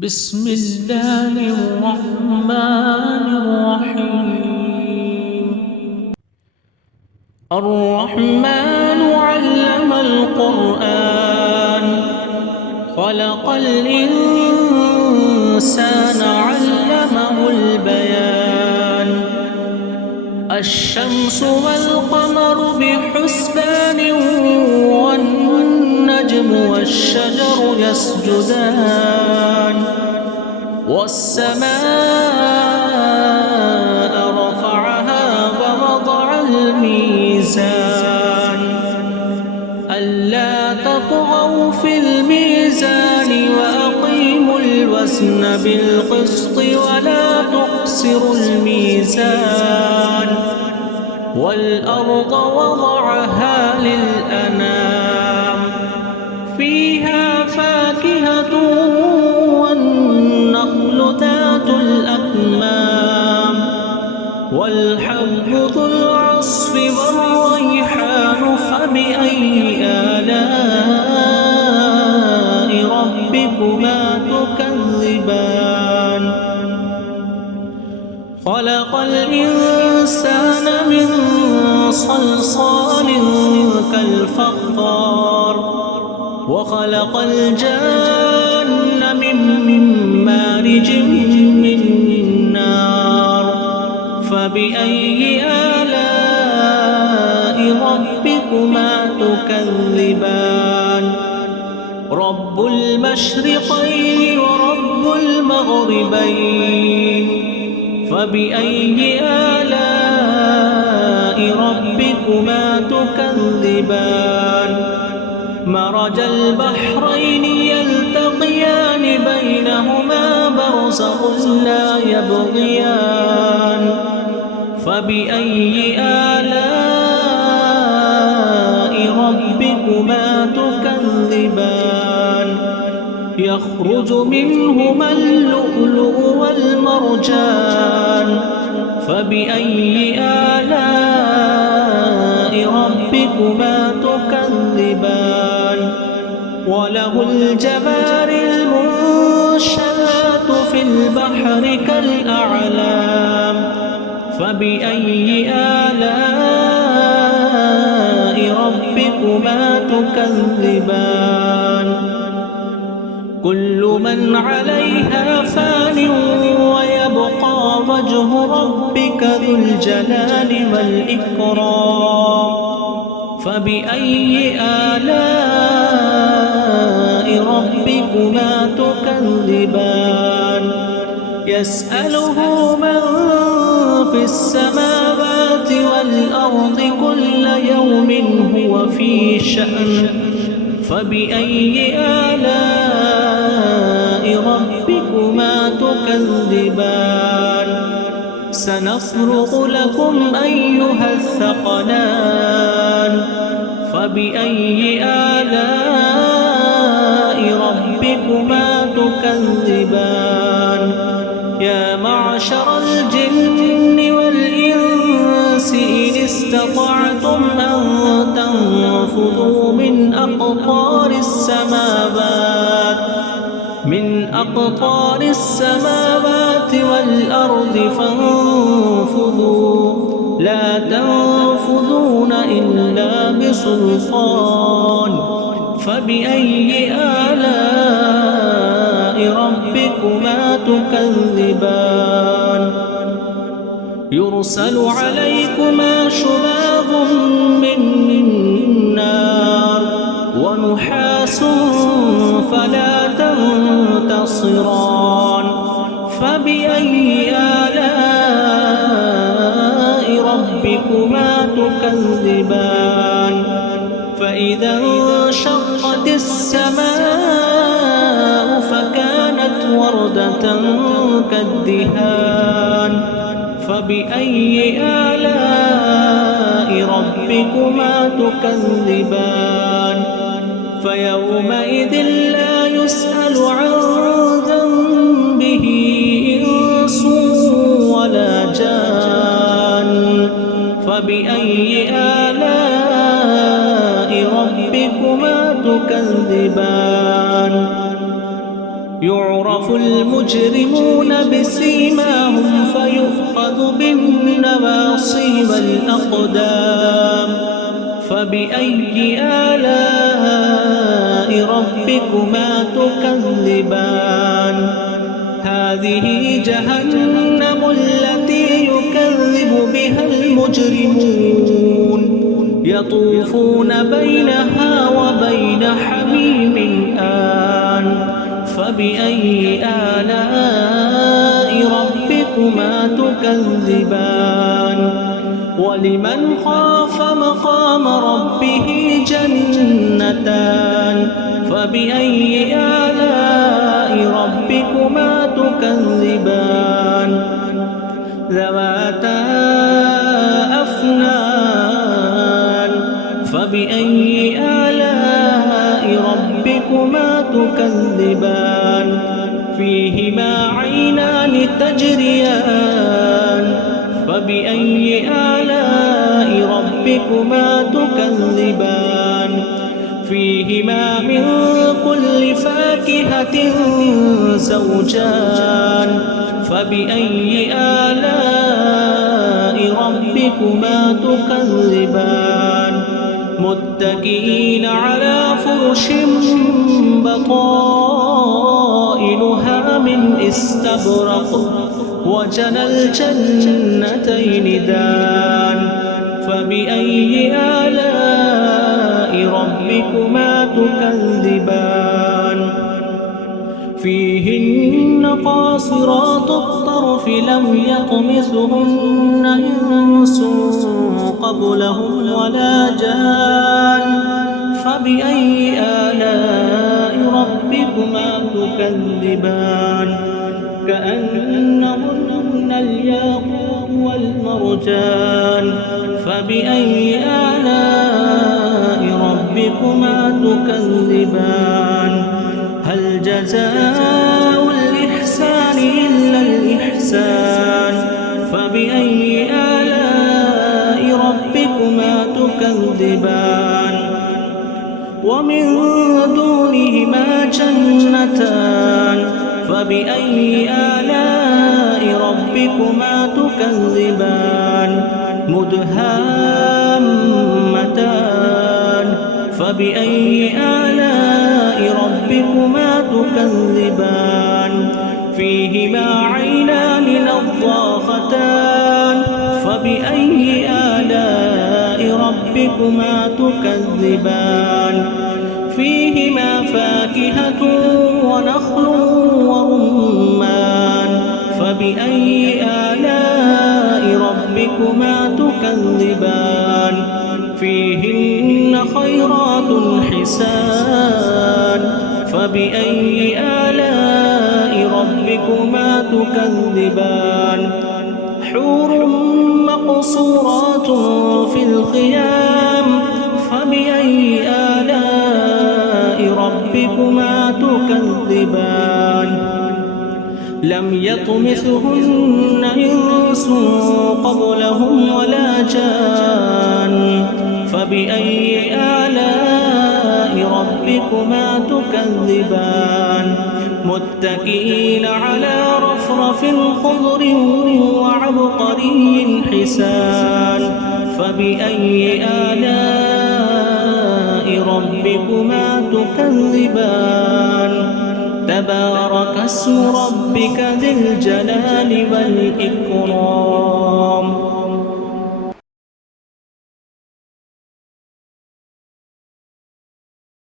بسم الله الرحمن الرحيم. الرحمن علم القرآن، خلق الإنسان علمه البيان. الشمس والقمر بحسبان، والنجم والشجر يسجدان. والسماء رفعها ووضع الميزان، ألا تطغوا في الميزان وأقيموا الوزن بالقسط ولا تخسروا الميزان. والأرض وضعها للأنام، فيها فاكهة والنخل ذات الأكمام، والحب ذو العصف والريحان. فبأي آلاء ربكما تكذبان؟ خلق الإنسان من صلصال كالفخار، وخلق الجن من مارج من نار. فبأي آلاء ربكما تكذبان؟ رب المشرقين ورب المغربين، فبأي آلاء ربكما تكذبان؟ مرج البحرين يلتقيان، بينهما برزخ لا يبغيان. فبأي آلاء ربكما تكذبان؟ يخرج منهما اللؤلؤ والمرجان. فبأي آلاء ربكما تكذبان؟ وله الجوار المنشآت في البحر كالأعلام. فبأي آلاء ربكما تكذبان؟ كل من عليها فان، ويبقى وجه ربك ذو الجلال والإكرام. فبأي آلاء ربكما تكذبان؟ يسأله من في السماوات والأرض كل يوم هو في شأن. فبأي آلاء ربكما تكذبان؟ سنفرغ لكم أيها الثقلان. فبأي آلاء ربكما تكذبان؟ يا معشر الجن والإنس إن استطعتم أن تنفذوا من أقطار السماوات والأرض فانفذوا، لا تنفذون إلا بسلطان. فبأي آلاء ربكما تكذبان؟ يرسل عليكما شواظ من نار ونحاس فلا تنتصران. فبأي آلاء ربكما تكذبان؟ فإذا انشقت السماء فكانت وردة كالدهان. فبأي آلاء ربكما تكذبان؟ فيومئذ لا يسأل عن ذنبه إنس ولا جان. فبأي آلاء ربكما تكذبان؟ يعرف المجرمون بسيماهم فيؤخذ بالنواصي والأقدام فبأي آلاء ربكما تكذبان هذه جهنم التي يكذب بها المجرمون يطوفون بينها وبين حميم آن فبأي آلاء ربكما تكذبان ولمن خاف مقام ربه جنتان فبأي آلاء ربكما تكذبان ذواتا أفنان فبأي آلاء ربكما تكذبان فيهما عينان تجريان فبأي آلاء ربكما تكذبان فيهما من كل فاكهة زوجان فبأي آلاء ربكما تكذبان متكئين على فرش بطائنها من استبرق وجنى الجنتين دان فبأي آلاء ربكما تكذبان فيهن قاصرات الطرف لم يطمثهن إنس قبلهم ولا جان فبأي آلاء ربكما تكذبان كأنهن الياقوت والمرجان فبأي آلاء ربكما تكذبان هل جزاء الإحسان إلا الإحسان فبأي آلاء ربكما تكذبان ومن دونهما جنتان فبأي آلاء ربكما تكذبان مدهامتان فبأي آلاء ربكما تكذبان فيهما عينان نضاختان فبأي آلاء ربكما تكذبان فيهما فاكهة ونخل ورمان فبأي آلاء ربكما تكذبان فيهن خيرات حسان فبأي آلاء ربكما تكذبان حور مقصورات في الخيام فبأي آلاء ربكما تكذبان لم يطمثهن إنس قبلهم ولا جان فبأي آلاء ربكما تكذبان متكئين على رفرف خضر وعبقري حسان فبأي آلاء ربكما تكذبان تبارك اسم ربك ذي الجلال والإكرام